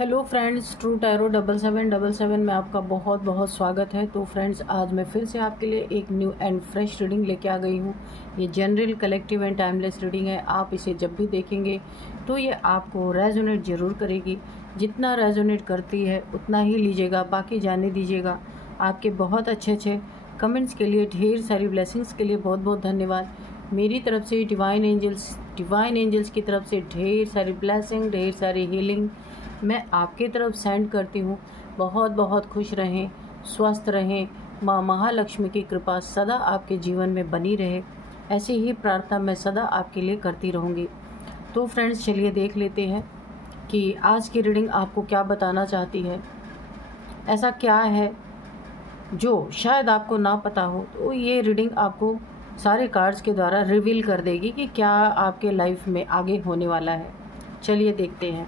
Hello friends, true tarot 7777 में आपका बहुत बहुत स्वागत है। तो फ्रेंड्स, आज मैं फिर से आपके लिए एक न्यू एंड फ्रेश रीडिंग लेके आ गई हूँ। ये general, collective and timeless reading है। आप इसे जब भी देखेंगे तो ये आपको रेजोनेट ज़रूर करेगी। जितना रेजोनेट करती है उतना ही लीजिएगा, बाकी जाने दीजिएगा। आपके बहुत अच्छे अच्छे कमेंट्स के लिए, ढेर सारी ब्लेसिंग्स के लिए बहुत बहुत धन्यवाद। मेरी तरफ से डिवाइन एंजल्स की तरफ से ढेर सारी ब्लेसिंग, ढेर सारी हीलिंग मैं आपके तरफ सेंड करती हूँ। बहुत बहुत खुश रहें, स्वस्थ रहें। माँ महालक्ष्मी की कृपा सदा आपके जीवन में बनी रहे, ऐसी ही प्रार्थना मैं सदा आपके लिए करती रहूँगी। तो फ्रेंड्स, चलिए देख लेते हैं कि आज की रीडिंग आपको क्या बताना चाहती है। ऐसा क्या है जो शायद आपको ना पता हो, तो ये रीडिंग आपको सारे कार्ड्स के द्वारा रिवील कर देगी कि क्या आपके लाइफ में आगे होने वाला है। चलिए देखते हैं।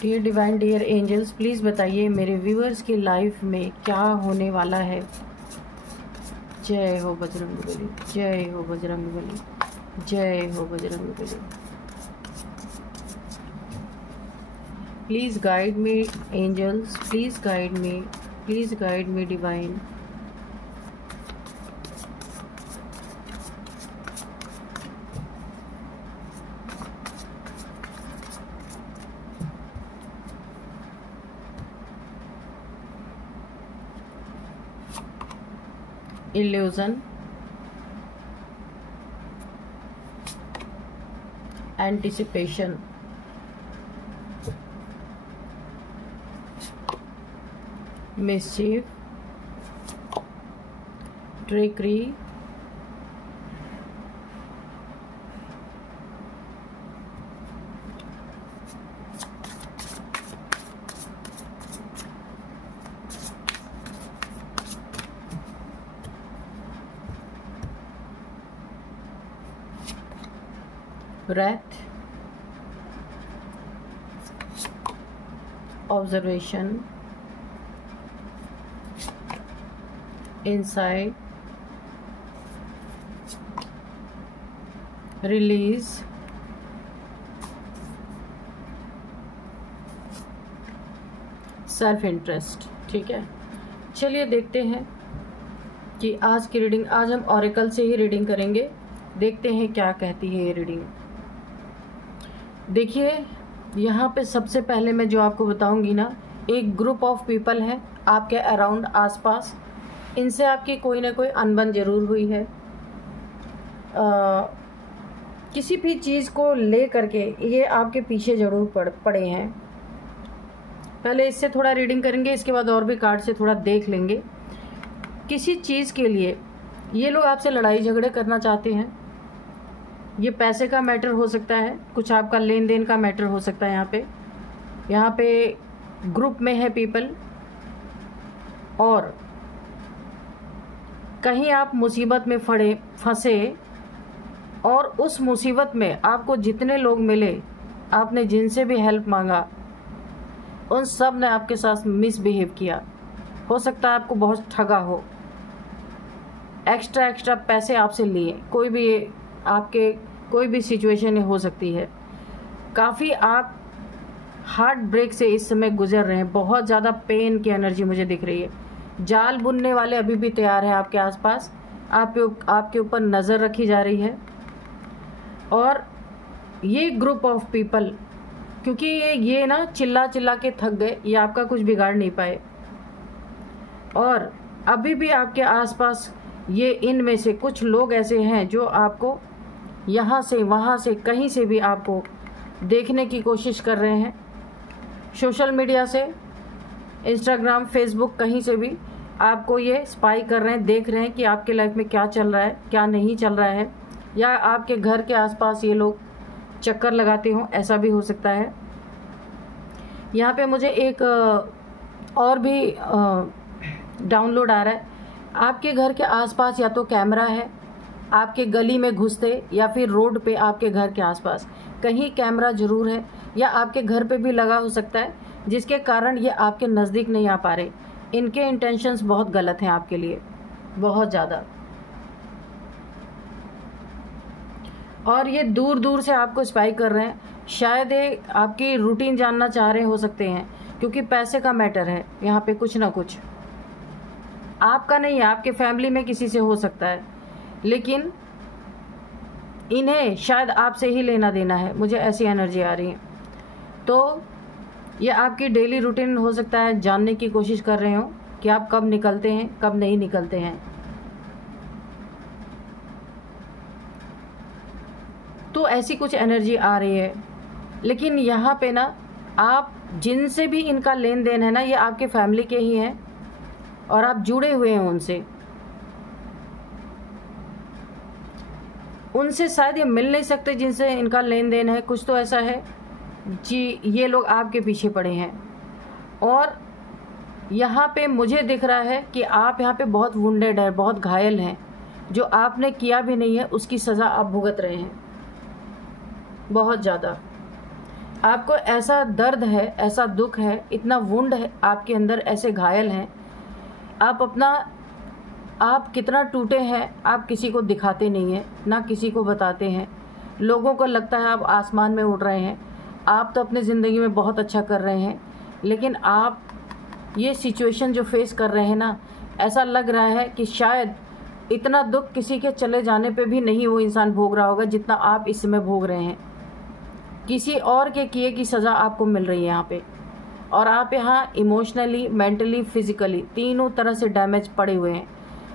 Dear divine, dear angels, please बताइए मेरे व्यूअर्स की लाइफ में क्या होने वाला है। जय हो बजरंगबली, जय हो बजरंगबली, जय हो Bajrangbali. Please guide me angels, please guide me, please guide me divine. Illusion, anticipation, mischief, trickery, breath, observation, insight, release, self interest. ठीक है, चलिए देखते हैं कि आज की रीडिंग, आज हम ऑरेकल से ही रीडिंग करेंगे। देखते हैं क्या कहती है ये रीडिंग। देखिए, यहाँ पे सबसे पहले मैं जो आपको बताऊंगी ना, एक ग्रुप ऑफ पीपल है आपके अराउंड, आसपास। इनसे आपकी कोई ना कोई अनबन जरूर हुई है। किसी भी चीज़ को ले करके ये आपके पीछे जरूर पड़े हैं। पहले इससे थोड़ा रीडिंग करेंगे, इसके बाद और भी कार्ड से थोड़ा देख लेंगे। किसी चीज़ के लिए ये लोग आपसे लड़ाई झगड़े करना चाहते हैं। ये पैसे का मैटर हो सकता है, कुछ आपका लेन देन का मैटर हो सकता है। यहाँ पे ग्रुप में है पीपल, और कहीं आप मुसीबत में फंसे, और उस मुसीबत में आपको जितने लोग मिले, आपने जिनसे भी हेल्प मांगा, उन सब ने आपके साथ मिसबिहेव किया। हो सकता है आपको बहुत ठगा हो, एक्स्ट्रा पैसे आपसे लिए, कोई भी सिचुएशन हो सकती है। काफ़ी आप हार्ट ब्रेक से इस समय गुजर रहे हैं। बहुत ज़्यादा पेन की एनर्जी मुझे दिख रही है। जाल बुनने वाले अभी भी तैयार हैं आपके आसपास। आपके ऊपर नज़र रखी जा रही है। और ये ग्रुप ऑफ पीपल, क्योंकि ये ना चिल्ला के थक गए, ये आपका कुछ बिगाड़ नहीं पाए, और अभी भी आपके आसपास ये इनमें से कुछ लोग ऐसे हैं जो आपको यहाँ से वहाँ से कहीं से भी आपको देखने की कोशिश कर रहे हैं। सोशल मीडिया से, इंस्टाग्राम, फेसबुक, कहीं से भी आपको ये स्पाई कर रहे हैं, देख रहे हैं कि आपके लाइफ में क्या चल रहा है, क्या नहीं चल रहा है। या आपके घर के आसपास ये लोग चक्कर लगाते हों, ऐसा भी हो सकता है। यहाँ पे मुझे एक और भी डाउनलोड आ रहा है। आपके घर के आसपास या तो कैमरा है, आपके गली में घुसते, या फिर रोड पे आपके घर के आसपास कहीं कैमरा जरूर है, या आपके घर पे भी लगा हो सकता है, जिसके कारण ये आपके नज़दीक नहीं आ पा रहे। इनके इंटेंशंस बहुत गलत हैं आपके लिए, बहुत ज़्यादा। और ये दूर दूर से आपको स्पाई कर रहे हैं। शायद ये आपकी रूटीन जानना चाह रहे हो सकते हैं, क्योंकि पैसे का मैटर है यहाँ पे। कुछ ना कुछ आपका नहीं है, आपके फैमिली में किसी से हो सकता है, लेकिन इन्हें शायद आपसे ही लेना देना है। मुझे ऐसी एनर्जी आ रही है। तो ये आपकी डेली रूटीन हो सकता है, जानने की कोशिश कर रहे हो कि आप कब निकलते हैं, कब नहीं निकलते हैं। तो ऐसी कुछ एनर्जी आ रही है। लेकिन यहाँ पे ना, आप जिनसे भी इनका लेन देन है ना, ये आपके फैमिली के ही हैं और आप जुड़े हुए हैं उनसे। उनसे शायद ये मिल नहीं सकते जिनसे इनका लेन देन है। कुछ तो ऐसा है जी, ये लोग आपके पीछे पड़े हैं। और यहाँ पे मुझे दिख रहा है कि आप यहाँ पे बहुत वुंडेड है, बहुत घायल हैं। जो आपने किया भी नहीं है उसकी सज़ा आप भुगत रहे हैं, बहुत ज़्यादा। आपको ऐसा दर्द है, ऐसा दुख है, इतना वुंड है आपके अंदर, ऐसे घायल हैं आप कितना टूटे हैं, आप किसी को दिखाते नहीं हैं, ना किसी को बताते हैं। लोगों को लगता है आप आसमान में उड़ रहे हैं, आप तो अपनी ज़िंदगी में बहुत अच्छा कर रहे हैं। लेकिन आप ये सिचुएशन जो फेस कर रहे हैं ना, ऐसा लग रहा है कि शायद इतना दुख किसी के चले जाने पे भी नहीं वो इंसान भोग रहा होगा जितना आप इस समय भोग रहे हैं। किसी और के किए की सज़ा आपको मिल रही है यहाँ पे। और आप यहाँ इमोशनली, मेंटली, फिजिकली तीनों तरह से डैमेज पड़े हुए हैं।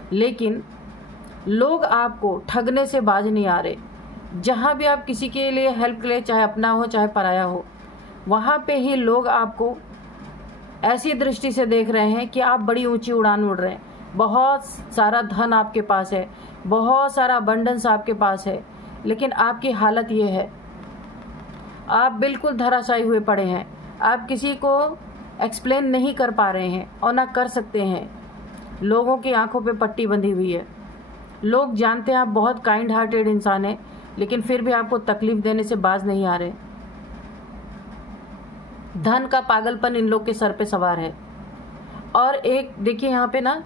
लेकिन लोग आपको ठगने से बाज नहीं आ रहे। जहाँ भी आप किसी के लिए हेल्प के लिए, चाहे अपना हो चाहे पराया हो, वहाँ पे ही लोग आपको ऐसी दृष्टि से देख रहे हैं कि आप बड़ी ऊंची उड़ान उड़ रहे हैं। बहुत सारा धन आपके पास है, बहुत सारा अबंडेंस आपके पास है, लेकिन आपकी हालत ये है, आप बिल्कुल धराशायी हुए पड़े हैं। आप किसी को एक्सप्लेन नहीं कर पा रहे हैं और ना कर सकते हैं। लोगों की आंखों पे पट्टी बंधी हुई है। लोग जानते हैं आप बहुत काइंड हार्टेड इंसान हैं, लेकिन फिर भी आपको तकलीफ देने से बाज नहीं आ रहे। धन का पागलपन इन लोग के सर पे सवार है। और एक देखिए यहाँ पे ना,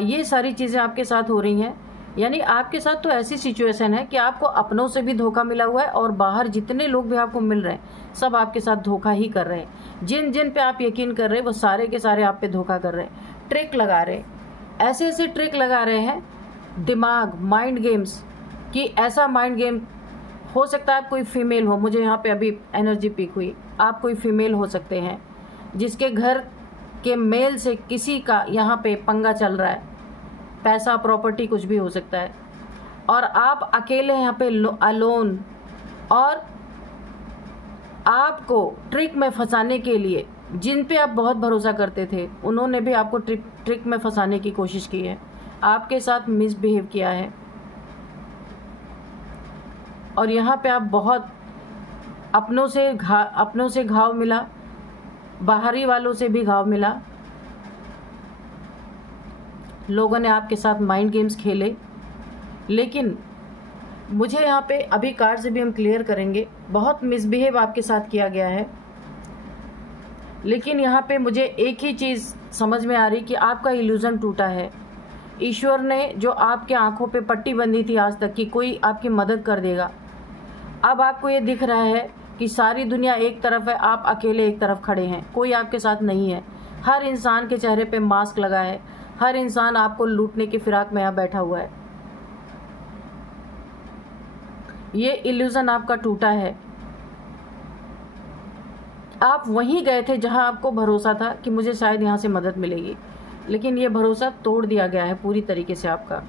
ये सारी चीज़ें आपके साथ हो रही हैं, यानी आपके साथ तो ऐसी सिचुएशन है कि आपको अपनों से भी धोखा मिला हुआ है और बाहर जितने लोग भी आपको मिल रहे हैं सब आपके साथ धोखा ही कर रहे हैं। जिन जिन पे आप यकीन कर रहे हैं वो सारे के सारे आप पे धोखा कर रहे हैं, ट्रिक लगा रहे हैं। ऐसे ऐसे ट्रिक लगा रहे हैं, दिमाग, माइंड गेम्स कि ऐसा माइंड गेम हो सकता है। आप कोई फीमेल हो, मुझे यहाँ पे अभी एनर्जी पीक हुई, आप कोई फीमेल हो सकते हैं जिसके घर के मेल से किसी का यहाँ पे पंगा चल रहा है, पैसा, प्रॉपर्टी, कुछ भी हो सकता है। और आप अकेले यहाँ पे अलोन, और आपको ट्रिक में फंसाने के लिए जिन पे आप बहुत भरोसा करते थे उन्होंने भी आपको ट्रिक में फंसाने की कोशिश की है, आपके साथ मिसबिहेव किया है। और यहाँ पे आप बहुत अपनों से घाव मिला, बाहरी वालों से भी घाव मिला। लोगों ने आपके साथ माइंड गेम्स खेले। लेकिन मुझे यहाँ पे अभी कार्ड से भी हम क्लियर करेंगे, बहुत मिसबिहेव आपके साथ किया गया है। लेकिन यहाँ पे मुझे एक ही चीज़ समझ में आ रही कि आपका इल्यूजन टूटा है। ईश्वर ने जो आपके आंखों पे पट्टी बंधी थी आज तक कि कोई आपकी मदद कर देगा, अब आपको ये दिख रहा है कि सारी दुनिया एक तरफ है, आप अकेले एक तरफ खड़े हैं, कोई आपके साथ नहीं है। हर इंसान के चेहरे पे मास्क लगा है, हर इंसान आपको लूटने की फिराक में यहाँ बैठा हुआ है। ये इल्यूजन आपका टूटा है। आप वहीं गए थे जहां आपको भरोसा था कि मुझे शायद यहाँ से मदद मिलेगी, लेकिन ये भरोसा तोड़ दिया गया है पूरी तरीके से आपका।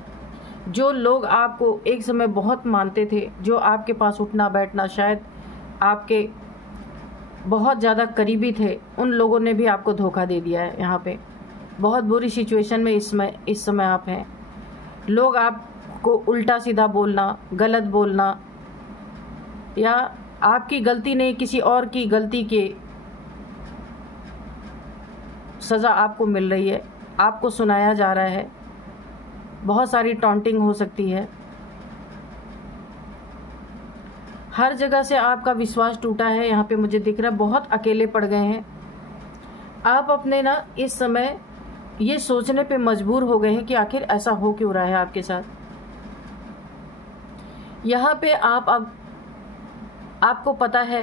जो लोग आपको एक समय बहुत मानते थे, जो आपके पास उठना बैठना, शायद आपके बहुत ज़्यादा करीबी थे, उन लोगों ने भी आपको धोखा दे दिया है। यहाँ पे बहुत बुरी सिचुएशन में इस समय आप हैं। लोग आपको उल्टा सीधा बोलना, गलत बोलना, या आपकी गलती नहीं किसी और की गलती के सज़ा आपको मिल रही है, आपको सुनाया जा रहा है। बहुत सारी टॉन्टिंग हो सकती है। हर जगह से आपका विश्वास टूटा है। यहाँ पे मुझे दिख रहा है बहुत अकेले पड़ गए हैं आप। अपने ना इस समय ये सोचने पे मजबूर हो गए हैं कि आखिर ऐसा हो क्यों रहा है आपके साथ। यहाँ पे आप अब आपको पता है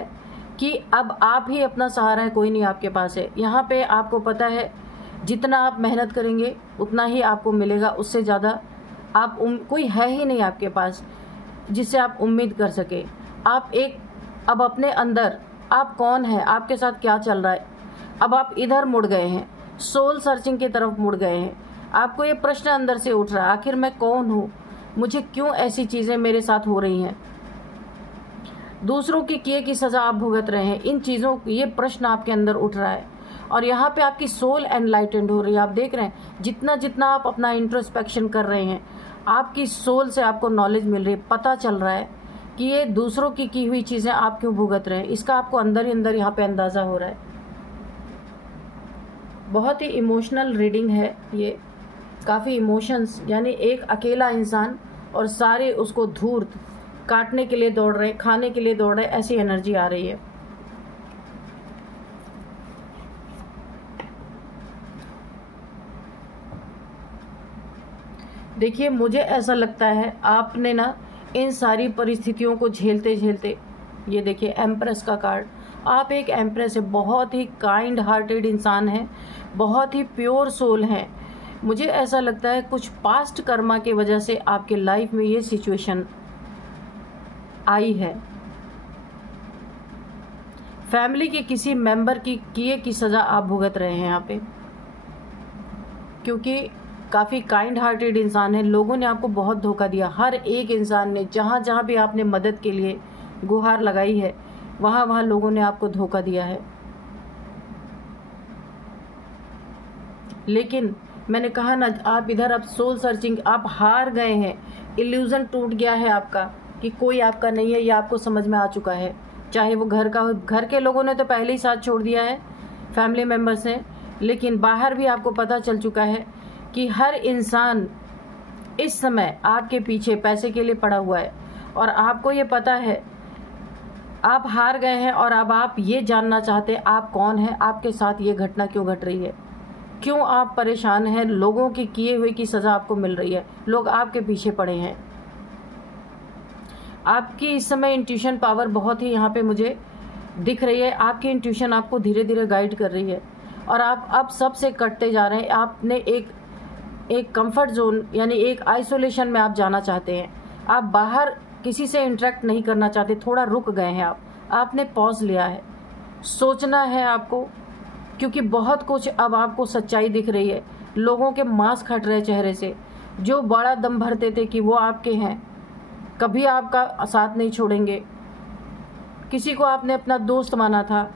कि अब आप ही अपना सहारा है, कोई नहीं आपके पास है। यहाँ पे आपको पता है जितना आप मेहनत करेंगे उतना ही आपको मिलेगा, उससे ज़्यादा आप कोई है ही नहीं आपके पास जिससे आप उम्मीद कर सके। आप अब अपने अंदर आप कौन है, आपके साथ क्या चल रहा है, अब आप इधर मुड़ गए हैं, सोल सर्चिंग की तरफ मुड़ गए हैं। आपको ये प्रश्न अंदर से उठ रहा है, आखिर मैं कौन हूँ, मुझे क्यों ऐसी चीज़ें मेरे साथ हो रही हैं, दूसरों के किए की सज़ा आप भुगत रहे हैं। इन चीज़ों ये प्रश्न आपके अंदर उठ रहा है और यहाँ पे आपकी सोल एनलाइटेंड हो रही है। आप देख रहे हैं जितना जितना आप अपना इंट्रोस्पेक्शन कर रहे हैं, आपकी सोल से आपको नॉलेज मिल रही है, पता चल रहा है कि ये दूसरों की हुई चीज़ें आप क्यों भुगत रहे हैं, इसका आपको अंदर ही अंदर यहाँ पे अंदाज़ा हो रहा है। बहुत ही इमोशनल रीडिंग है ये, काफ़ी इमोशंस, यानी एक अकेला इंसान और सारे उसको धूर्त काटने के लिए दौड़ रहे, खाने के लिए दौड़ रहे, ऐसी एनर्जी आ रही है। देखिए मुझे ऐसा लगता है आपने ना इन सारी परिस्थितियों को झेलते झेलते, ये देखिए एम्प्रेस का कार्ड, आप एक एम्प्रेस है, बहुत ही काइंड हार्टेड इंसान है, बहुत ही प्योर सोल है। मुझे ऐसा लगता है कुछ पास्ट कर्मा की वजह से आपके लाइफ में ये सिचुएशन आई है। फैमिली के किसी मेंबर की किए की सज़ा आप भुगत रहे हैं यहाँ पे, क्योंकि काफ़ी काइंड हार्टेड इंसान है। लोगों ने आपको बहुत धोखा दिया, हर एक इंसान ने, जहाँ जहाँ भी आपने मदद के लिए गुहार लगाई है वहाँ वहाँ लोगों ने आपको धोखा दिया है। लेकिन मैंने कहा ना, आप इधर अब सोल सर्चिंग, आप हार गए हैं, इल्यूज़न टूट गया है आपका कि कोई आपका नहीं है, ये आपको समझ में आ चुका है। चाहे वो घर का हो, घर के लोगों ने तो पहले ही साथ छोड़ दिया है, फैमिली मेम्बर्स ने, लेकिन बाहर भी आपको पता चल चुका है कि हर इंसान इस समय आपके पीछे पैसे के लिए पड़ा हुआ है और आपको ये पता है आप हार गए हैं। और अब आप ये जानना चाहते हैं आप कौन हैं, आपके साथ ये घटना क्यों घट रही है, क्यों आप परेशान हैं, लोगों की किए हुए की सज़ा आपको मिल रही है, लोग आपके पीछे पड़े हैं। आपकी इस समय इंट्यूशन पावर बहुत ही यहाँ पे मुझे दिख रही है, आपकी इंट्यूशन आपको धीरे धीरे गाइड कर रही है और आप अब सबसे कटते जा रहे हैं। आपने एक कंफर्ट जोन, यानी एक आइसोलेशन में आप जाना चाहते हैं, आप बाहर किसी से इंटरेक्ट नहीं करना चाहते, थोड़ा रुक गए हैं आपने पॉज लिया है, सोचना है आपको, क्योंकि बहुत कुछ अब आपको सच्चाई दिख रही है। लोगों के मांस हट रहे चेहरे से, जो बड़ा दम भरते थे कि वो आपके हैं, कभी आपका साथ नहीं छोड़ेंगे, किसी को आपने अपना दोस्त माना था,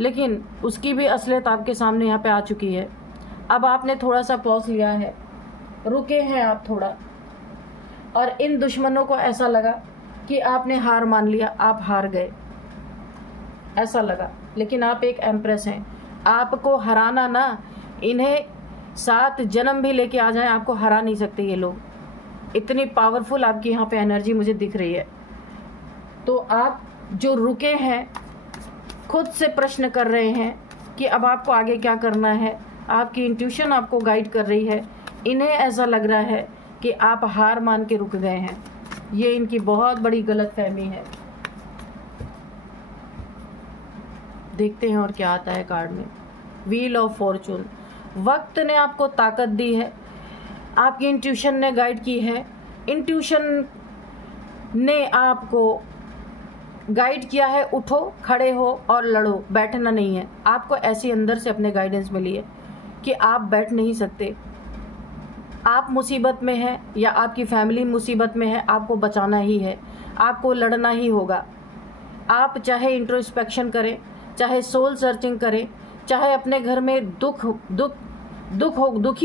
लेकिन उसकी भी असलियत आपके सामने यहाँ पे आ चुकी है। अब आपने थोड़ा सा पॉज लिया है, रुके हैं आप थोड़ा, और इन दुश्मनों को ऐसा लगा कि आपने हार मान लिया, आप हार गए, ऐसा लगा। लेकिन आप एक एम्प्रेस हैं, आपको हराना ना, इन्हें 7 जन्म भी लेके आ जाएं, आपको हरा नहीं सकते ये लोग, इतनी पावरफुल आपकी यहाँ पे एनर्जी मुझे दिख रही है। तो आप जो रुके हैं, खुद से प्रश्न कर रहे हैं कि अब आपको आगे क्या करना है, आपकी इंट्यूशन आपको गाइड कर रही है। इन्हें ऐसा लग रहा है कि आप हार मान के रुक गए हैं, ये इनकी बहुत बड़ी गलतफहमी है। देखते हैं और क्या आता है कार्ड में। व्हील ऑफ फॉर्चून, वक्त ने आपको ताकत दी है, आपकी इंट्यूशन ने गाइड की है, इंट्यूशन ने आपको गाइड किया है, उठो, खड़े हो और लड़ो, बैठना नहीं है। आपको ऐसी अंदर से अपने गाइडेंस मिली है कि आप बैठ नहीं सकते, आप मुसीबत में हैं या आपकी फैमिली मुसीबत में है, आपको बचाना ही है, आपको लड़ना ही होगा। आप चाहे इंट्रोस्पेक्शन करें, चाहे सोल सर्चिंग करें, चाहे अपने घर में दुखी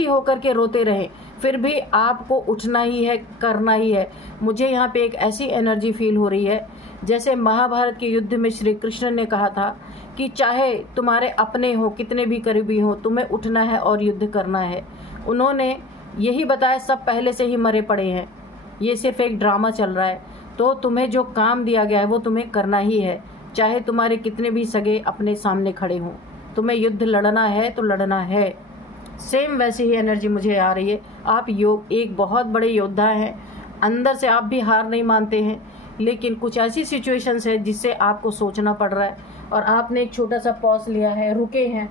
होकर के रोते रहें, फिर भी आपको उठना ही है, करना ही है। मुझे यहाँ पे एक ऐसी एनर्जी फील हो रही है जैसे महाभारत के युद्ध में श्री कृष्ण ने कहा था कि चाहे तुम्हारे अपने हो, कितने भी करीबी हो, तुम्हें उठना है और युद्ध करना है। उन्होंने यही बताया, सब पहले से ही मरे पड़े हैं, ये सिर्फ एक ड्रामा चल रहा है। तो तुम्हें जो काम दिया गया है वो तुम्हें करना ही है, चाहे तुम्हारे कितने भी सगे अपने सामने खड़े हों, तुम्हें युद्ध लड़ना है तो लड़ना है। सेम वैसी ही एनर्जी मुझे आ रही है। आप एक बहुत बड़े योद्धा हैं, अंदर से आप भी हार नहीं मानते हैं, लेकिन कुछ ऐसी सिचुएशंस है जिससे आपको सोचना पड़ रहा है और आपने एक छोटा सा पॉज लिया है, रुके हैं,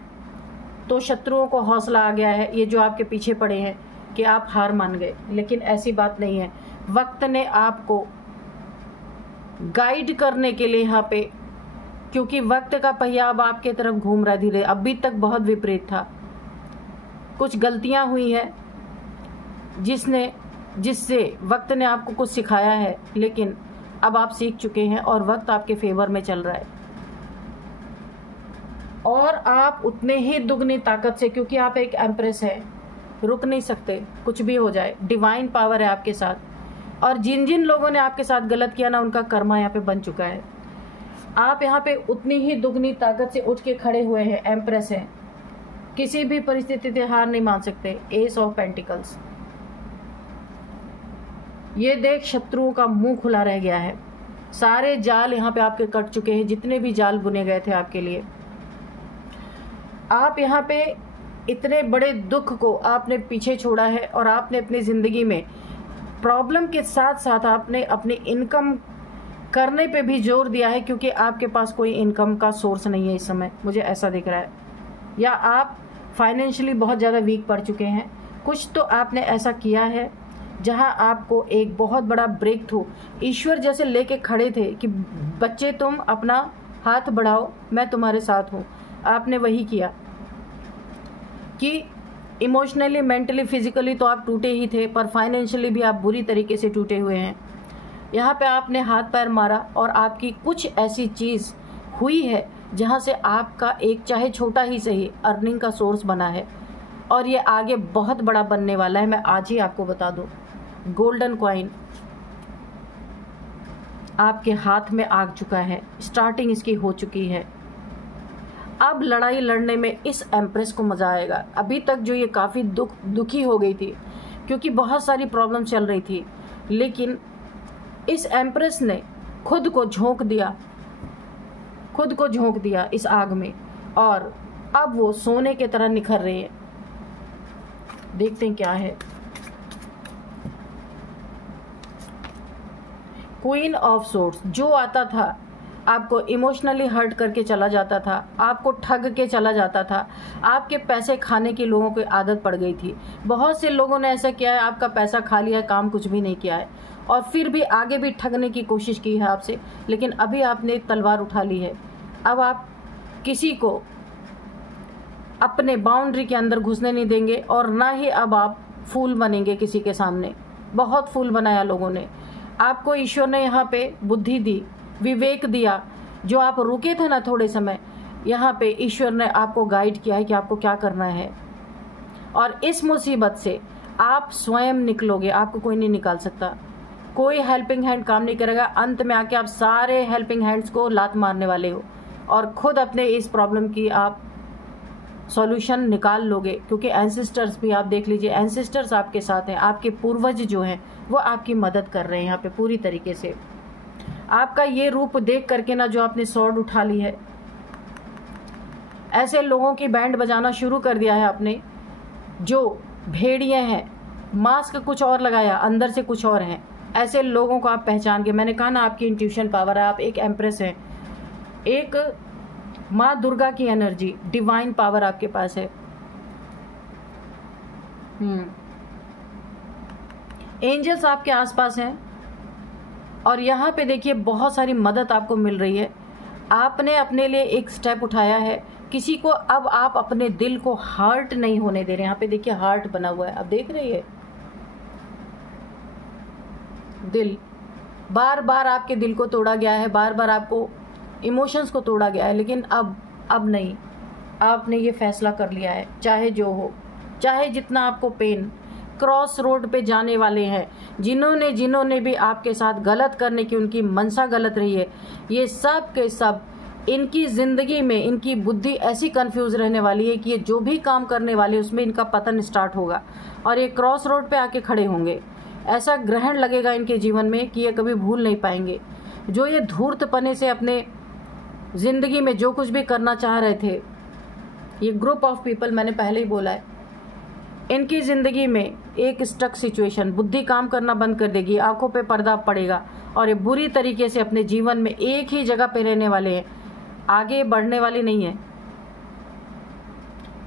तो शत्रुओं को हौसला आ गया है, ये जो आपके पीछे पड़े हैं, कि आप हार मान गए। लेकिन ऐसी बात नहीं है। वक्त ने आपको गाइड करने के लिए यहाँ पे, क्योंकि वक्त का पहिया अब आपके तरफ घूम रहा है धीरे। अभी तक बहुत विपरीत था, कुछ गलतियां हुई हैं जिससे वक्त ने आपको कुछ सिखाया है, लेकिन अब आप सीख चुके हैं और वक्त आपके फेवर में चल रहा है। और आप उतने ही दुगनी ताकत से, क्योंकि आप एक एम्प्रेस है, रुक नहीं सकते, कुछ भी हो जाए, डिवाइन पावर है आपके साथ। और जिन जिन लोगों ने आपके साथ गलत किया ना, उनका कर्मा यहाँ पे बन चुका है। आप यहाँ पे उतनी ही दुगनी ताकत से उठ के खड़े हुए हैं, एम्प्रेस हैं, किसी भी परिस्थिति से हार नहीं मान सकते। एस ऑफ पेंटिकल्स, ये देख शत्रुओं का मुंह खुला रह गया है। सारे जाल यहाँ पे आपके कट चुके हैं, जितने भी जाल बुने गए थे आपके लिए। आप यहाँ पे इतने बड़े दुख को आपने पीछे छोड़ा है और आपने अपनी ज़िंदगी में प्रॉब्लम के साथ साथ आपने अपनी इनकम करने पे भी जोर दिया है, क्योंकि आपके पास कोई इनकम का सोर्स नहीं है इस समय, मुझे ऐसा दिख रहा है। या आप फाइनेंशियली बहुत ज़्यादा वीक पड़ चुके हैं। कुछ तो आपने ऐसा किया है जहां आपको एक बहुत बड़ा ब्रेक थ्रू ईश्वर जैसे लेके खड़े थे कि बच्चे तुम अपना हाथ बढ़ाओ, मैं तुम्हारे साथ हूँ। आपने वही किया कि इमोशनली, मेंटली, फिजिकली तो आप टूटे ही थे, पर फाइनेंशियली भी आप बुरी तरीके से टूटे हुए हैं। यहाँ पे आपने हाथ पैर मारा और आपकी कुछ ऐसी चीज़ हुई है जहाँ से आपका एक चाहे छोटा ही सही अर्निंग का सोर्स बना है, और ये आगे बहुत बड़ा बनने वाला है। मैं आज ही आपको बता दूँ, गोल्डन कॉइन आपके हाथ में आ चुका है, स्टार्टिंग इसकी हो चुकी है। अब लड़ाई लड़ने में इस एम्प्रेस को मज़ा आएगा। अभी तक जो ये काफ़ी दुखी हो गई थी, क्योंकि बहुत सारी प्रॉब्लम चल रही थी, लेकिन इस एम्प्रेस ने खुद को झोंक दिया इस आग में, और अब वो सोने की तरह निखर रही है। देखते हैं क्या है। क्वीन ऑफ सोर्ड्स, जो आता था आपको इमोशनली हर्ट करके चला जाता था, आपको ठग के चला जाता था, आपके पैसे खाने की लोगों की आदत पड़ गई थी। बहुत से लोगों ने ऐसा किया है, आपका पैसा खा लिया है, काम कुछ भी नहीं किया है, और फिर भी आगे भी ठगने की कोशिश की है आपसे। लेकिन अभी आपने तलवार उठा ली है। अब आप किसी को अपने बाउंड्री के अंदर घुसने नहीं देंगे, और ना ही अब आप फूल बनेंगे किसी के सामने। बहुत फूल बनाया लोगों ने आपको। ईश्वर ने यहाँ पे बुद्धि दी, विवेक दिया। जो आप रुके थे ना थोड़े समय, यहाँ पे ईश्वर ने आपको गाइड किया है कि आपको क्या करना है। और इस मुसीबत से आप स्वयं निकलोगे, आपको कोई नहीं निकाल सकता। कोई हेल्पिंग हैंड काम नहीं करेगा। अंत में आके आप सारे हेल्पिंग हैंड्स को लात मारने वाले हो, और खुद अपने इस प्रॉब्लम की आप सॉल्यूशन निकाल लोगे। क्योंकि एंसेस्टर्स भी आप देख लीजिए, एंसेस्टर्स आपके साथ हैं। आपके पूर्वज जो हैं वो आपकी मदद कर रहे हैं यहाँ पे पूरी तरीके से। आपका ये रूप देख करके ना, जो आपने स्वॉर्ड उठा ली है, ऐसे लोगों की बैंड बजाना शुरू कर दिया है आपने, जो भेड़िए हैं, मास्क कुछ और लगाया, अंदर से कुछ और हैं। ऐसे लोगों को आप पहचान के, मैंने कहा ना आपकी इंट्यूशन पावर है, आप एक एम्प्रेस हैं, एक माँ दुर्गा की एनर्जी, डिवाइन पावर आपके पास है। एंजल्स आपके आसपास हैं, और यहाँ पे देखिए बहुत सारी मदद आपको मिल रही है। आपने अपने लिए एक स्टेप उठाया है किसी को। अब आप अपने दिल को हार्ट नहीं होने दे रहे। यहाँ पे देखिए हार्ट बना हुआ है, अब देख रही है दिल। बार बार आपके दिल को तोड़ा गया है, बार बार आपको इमोशंस को तोड़ा गया है, लेकिन अब नहीं। आपने ये फैसला कर लिया है, चाहे जो हो, चाहे जितना आपको पेन। क्रॉस रोड पे जाने वाले हैं जिन्होंने भी आपके साथ गलत करने की उनकी मनसा गलत रही है, ये सब के सब इनकी ज़िंदगी में इनकी बुद्धि ऐसी कंफ्यूज रहने वाली है कि ये जो भी काम करने वाले उसमें इनका पतन स्टार्ट होगा, और ये क्रॉस रोड पे आके खड़े होंगे। ऐसा ग्रहण लगेगा इनके जीवन में कि ये कभी भूल नहीं पाएंगे। जो ये धूर्तपने से अपने ज़िंदगी में जो कुछ भी करना चाह रहे थे, ये ग्रुप ऑफ पीपल, मैंने पहले ही बोला है, इनकी ज़िंदगी में एक स्टक सिचुएशन, बुद्धि काम करना बंद कर देगी, आंखों पे पर्दा पड़ेगा और ये बुरी तरीके से अपने जीवन में एक ही जगह पे रहने वाले हैं, आगे बढ़ने वाले नहीं है।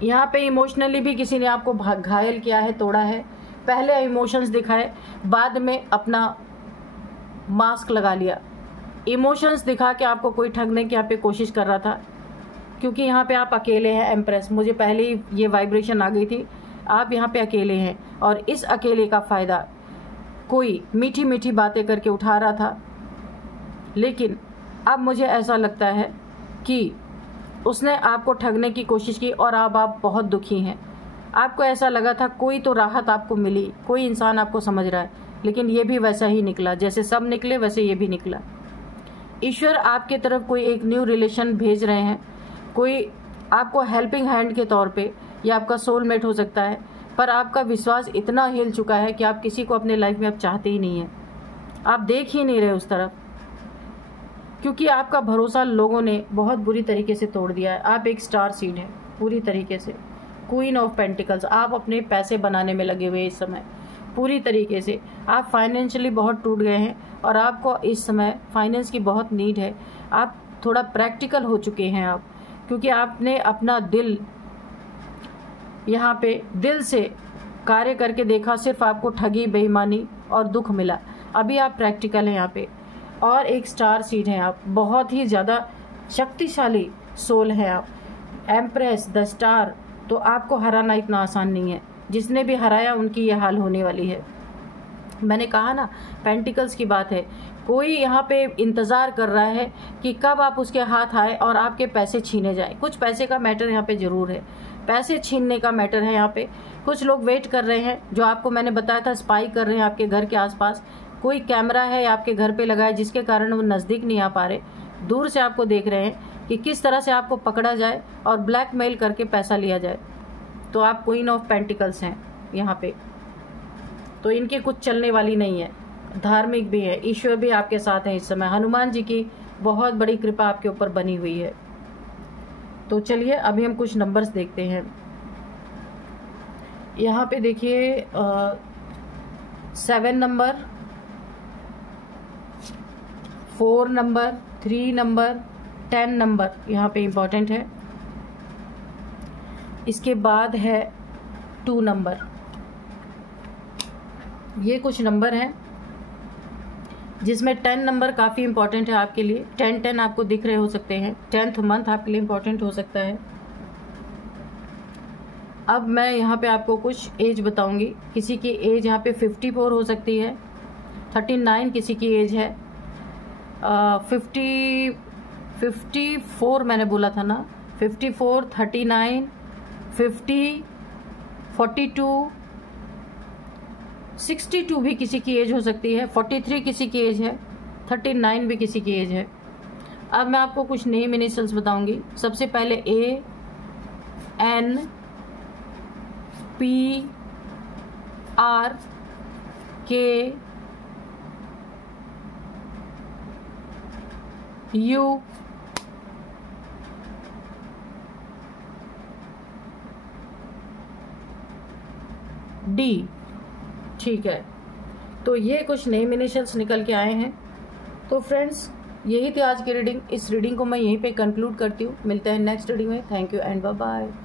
यहाँ पे इमोशनली भी किसी ने आपको घायल किया है, तोड़ा है, पहले इमोशंस दिखाए, बाद में अपना मास्क लगा लिया। इमोशंस दिखा के आपको कोई ठगने की यहाँ पे कोशिश कर रहा था, क्योंकि यहाँ पे आप अकेले हैं एम्प्रेस, मुझे पहले ही ये वाइब्रेशन आ गई थी, आप यहाँ पे अकेले हैं और इस अकेले का फ़ायदा कोई मीठी मीठी बातें करके उठा रहा था। लेकिन अब मुझे ऐसा लगता है कि उसने आपको ठगने की कोशिश की और अब आप बहुत दुखी हैं। आपको ऐसा लगा था कोई तो राहत आपको मिली, कोई इंसान आपको समझ रहा है, लेकिन ये भी वैसा ही निकला, जैसे सब निकले वैसे ये भी निकला। ईश्वर आपके तरफ कोई एक न्यू रिलेशन भेज रहे हैं, कोई आपको हेल्पिंग हैंड के तौर पे, या आपका सोलमेट हो सकता है, पर आपका विश्वास इतना हिल चुका है कि आप किसी को अपने लाइफ में अब चाहते ही नहीं हैं, आप देख ही नहीं रहे उस तरफ, क्योंकि आपका भरोसा लोगों ने बहुत बुरी तरीके से तोड़ दिया है। आप एक स्टार सीड हैं पूरी तरीके से, क्वीन ऑफ पेंटिकल्स, आप अपने पैसे बनाने में लगे हुए इस समय पूरी तरीके से। आप फाइनेंशियली बहुत टूट गए हैं और आपको इस समय फाइनेंस की बहुत नीड है। आप थोड़ा प्रैक्टिकल हो चुके हैं आप, क्योंकि आपने अपना दिल यहाँ पे दिल से कार्य करके देखा, सिर्फ आपको ठगी, बेईमानी और दुख मिला। अभी आप प्रैक्टिकल हैं यहाँ पे और एक स्टार सीड हैं आप, बहुत ही ज़्यादा शक्तिशाली सोल है आप, एम्प्रेस, द स्टार। तो आपको हराना इतना आसान नहीं है, जिसने भी हराया उनकी ये हाल होने वाली है। मैंने कहा ना, पेंटिकल्स की बात है, कोई यहाँ पे इंतज़ार कर रहा है कि कब आप उसके हाथ आए और आपके पैसे छीने जाएं। कुछ पैसे का मैटर यहाँ पे ज़रूर है, पैसे छीनने का मैटर है यहाँ पे। कुछ लोग वेट कर रहे हैं, जो आपको मैंने बताया था, स्पाई कर रहे हैं आपके घर के आसपास। कोई कैमरा है आपके घर पे लगा है, जिसके कारण वो नज़दीक नहीं आ पा रहे, दूर से आपको देख रहे हैं कि किस तरह से आपको पकड़ा जाए और ब्लैकमेल करके पैसा लिया जाए। तो आप क्वीन ऑफ पेंटिकल्स हैं यहाँ पे, तो इनके कुछ चलने वाली नहीं है। धार्मिक भी है, ईश्वर भी आपके साथ हैं इस समय, हनुमान जी की बहुत बड़ी कृपा आपके ऊपर बनी हुई है। तो चलिए अभी हम कुछ नंबर्स देखते हैं। यहाँ पे देखिए 7 नंबर, 4 नंबर, 3 नंबर, 10 नंबर यहाँ पे इम्पॉर्टेंट है। इसके बाद है 2 नंबर। ये कुछ नंबर हैं जिसमें 10 नंबर काफ़ी इंपॉर्टेंट है आपके लिए। 10 आपको दिख रहे हो सकते हैं, 10th मंथ आपके लिए इंपॉर्टेंट हो सकता है। अब मैं यहाँ पे आपको कुछ एज बताऊंगी। किसी की एज यहाँ पे 54 हो सकती है, 39 किसी की एज है, 54 मैंने बोला था ना, 54, 39, 50, 42, 62 भी किसी की एज हो सकती है, 43 किसी की एज है, 39 भी किसी की एज है। अब मैं आपको कुछ नेम इनिशियल्स बताऊंगी। सबसे पहले A, N, P, R, K, U, D। ठीक है, तो ये कुछ नेम इनिशियल्स निकल के आए हैं। तो फ्रेंड्स, यही थी आज की रीडिंग। इस रीडिंग को मैं यहीं पे कंक्लूड करती हूँ। मिलते हैं नेक्स्ट रीडिंग में। Thank you and bye bye.